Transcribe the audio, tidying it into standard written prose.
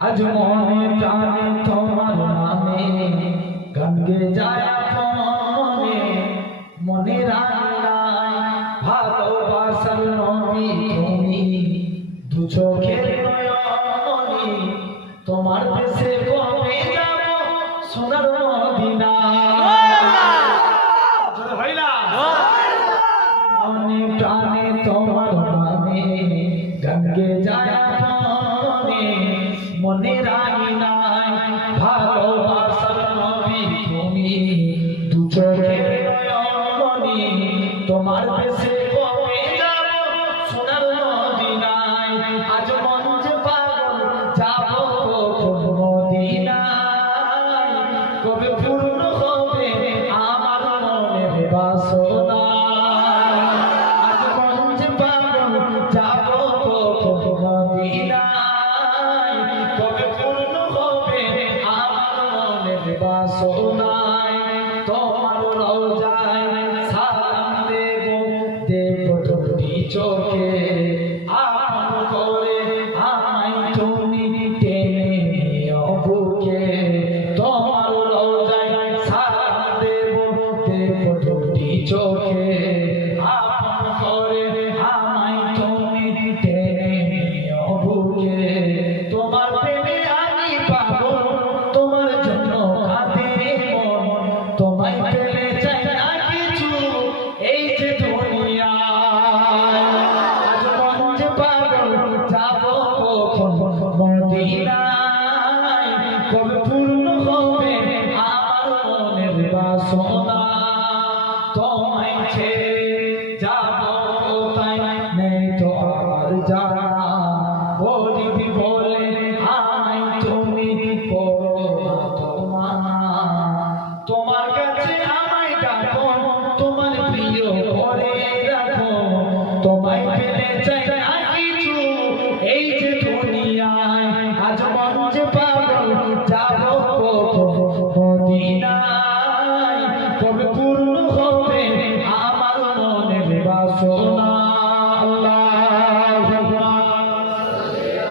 আজ মনে প্রাণে তোমার নামে গান গে যায় মনে মনে রান্নায় ভালোবাসার নবী তুমি দু চোখের নয়নে তোমার দেশে কবে যাব সোনার মদিনা মনে প্রাণে তোমার নামে গান গে যায় মনে মনে রানি নাই ভালোবাসার নবী তুমি দু চোখের নয়নে তোমার দেশে কবে যাব সোনার মদিনায় আজ মন যে পাগল যাব কখন মদিনায় কবে পূর্ণ হবে আমার মনের বাসনা আজ মন যে পাগল যাব কখন মদিনায় কবে পূর্ণ হবে আমার মনের বাসনায় তোমার রওজায় সালাম দেব দেব দুটি চোখে আপন করে আমায় তুমি টেনে নিও বুকে তোমার রওজায় সালাম দেব দেব দুটি চোখে আপন করে আমায় তুমি টেনে নিও বুকে তোমার প্রেমে আমি পাগল তোমার জন্য কাঁদে মন তোমায় পেলে চাই না কিছু এই যে দুনিয়ায় আজ মন যে পাগল যাব কখন মদিনায় কবে পূর্ণ হবে আমার মনের বাসনা তোমায় ছেড়ে যাব কোথায় নেই তো আমার জানা বলিবি বলে আমায় তুমি করো না তোমানা তোমার কাছে আমায় ডাকো তোমার প্রিয় করে রাখো তোমায় পেলে চাই না কিছু এই যে দুনিয়ায় আজ মন যে পাগল যাব কখন মদিনায় কবে পূর্ণ হবে আমার মনের বাসনা